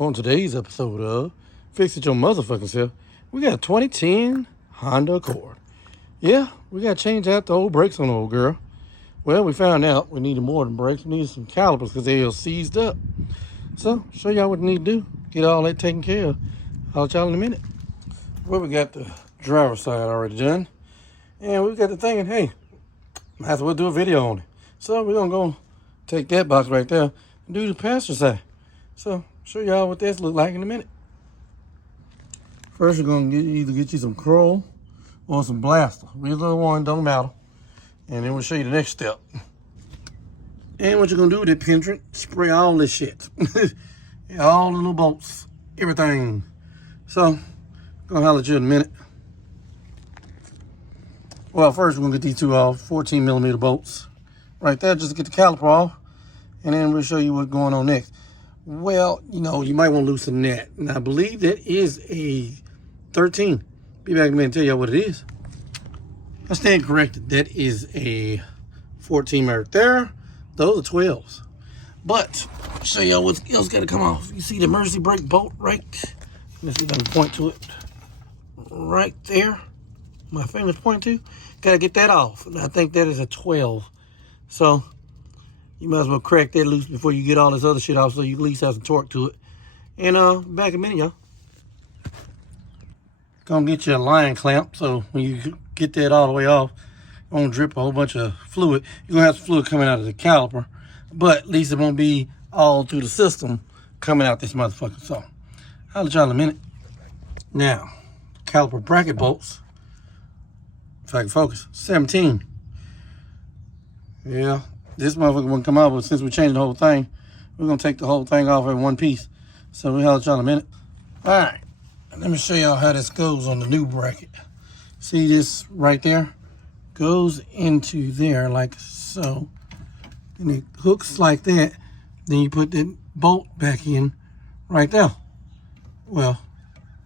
On today's episode of Fix It Your Motherfucking Self, we got a 2010 Honda Accord. Yeah, we got to change out the old brakes on the old girl. Well, we found out we needed more than brakes. We needed some calipers because they are seized up. So, show y'all what we need to do. Get all that taken care of. I'll let y'all in a minute. Well, we got the driver's side already done. And we got the thinking, hey, might as well do a video on it. So, we're going to go take that box right there and do the passenger side. So, show y'all what this look like in a minute. First, you're going to either get you some Kroll or some Blaster. Either one, don't matter. And then we'll show you the next step. And what you're going to do with that penetrant, spray all this shit. All the little bolts, everything. So, going to holler at you in a minute. Well, first we're going to get these two off, 14 millimeter bolts. Right there, just to get the caliper off. And then we'll show you what's going on next. Well, you know, you might want to loosen that. And I believe that is a 13. Be back in a minute and tell you what it is. I stand corrected. That is a 14 right there. Those are 12s. But, I'll show y'all what else got to come off. You see the emergency brake bolt right? Let's see if I can point to it. Right there. My finger's pointing to. Got to get that off. And I think that is a 12. So, you might as well crack that loose before you get all this other shit off so you at least have some torque to it. And back in a minute, y'all. Gonna get you a line clamp so when you get that all the way off, it won't drip a whole bunch of fluid. You're gonna have some fluid coming out of the caliper, but at least it won't be all through the system coming out this motherfucker. So, I'll let y'all in a minute. Now, caliper bracket bolts, if I can focus, 17. Yeah. This motherfucker wouldn't come out, but since we're changing the whole thing, we're going to take the whole thing off in one piece. So we'll holler at y'all in a minute. All right. Let me show y'all how this goes on the new bracket. See this right there? Goes into there like so. And it hooks like that. Then you put that bolt back in right there. Well,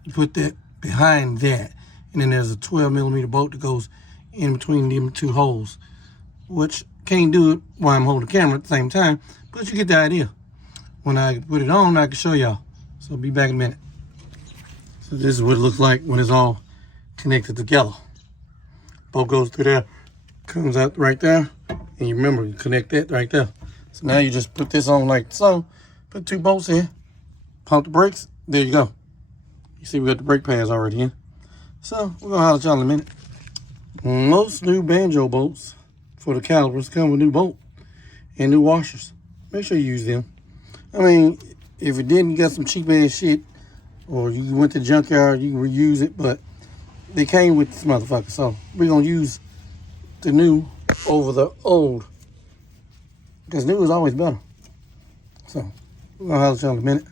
you put that behind that. And then there's a 12 millimeter bolt that goes in between them two holes, which can't do it while I'm holding the camera at the same time, but you get the idea. When I put it on, I can show y'all. So be back in a minute. So this is what it looks like when it's all connected together. Bolt goes through there, comes out right there, and you remember, you connect that right there. So now you just put this on like so, put two bolts in, pump the brakes, there you go. You see we got the brake pads already in. So we're gonna holler at y'all in a minute. Most new banjo bolts for the calipers come with new bolt and new washers. Make sure you use them. I mean, if it didn't, you got some cheap ass shit, or you went to the junkyard, you can reuse it, but they came with this motherfucker. So we're gonna use the new over the old, because new is always better. So we're gonna holler at y'all in a minute.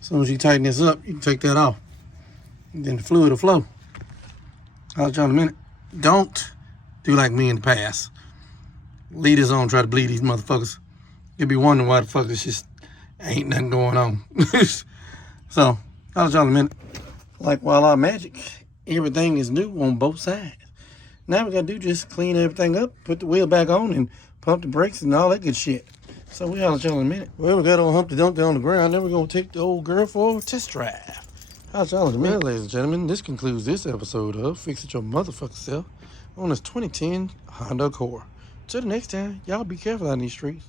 As soon as you tighten this up, you can take that off, and then the fluid will flow. Holler at y'all in a minute. Don't do like me in the past. Lead this on, try to bleed these motherfuckers. You'll be wondering why the fuck this just ain't nothing going on. So, I'll let y'all in a minute. Like Wild Out Magic, everything is new on both sides. Now we gotta do just clean everything up, put the wheel back on, and pump the brakes and all that good shit. So we'll let y'all in a minute. Well, we got old Humpty Dumpty on the ground. Then we're gonna take the old girl for a test drive. I'll let y'all in a minute. Well, ladies and gentlemen, this concludes this episode of Fix It Your Motherfucking Self on this 2010 Honda Accord. Till the next time, y'all be careful out in these streets.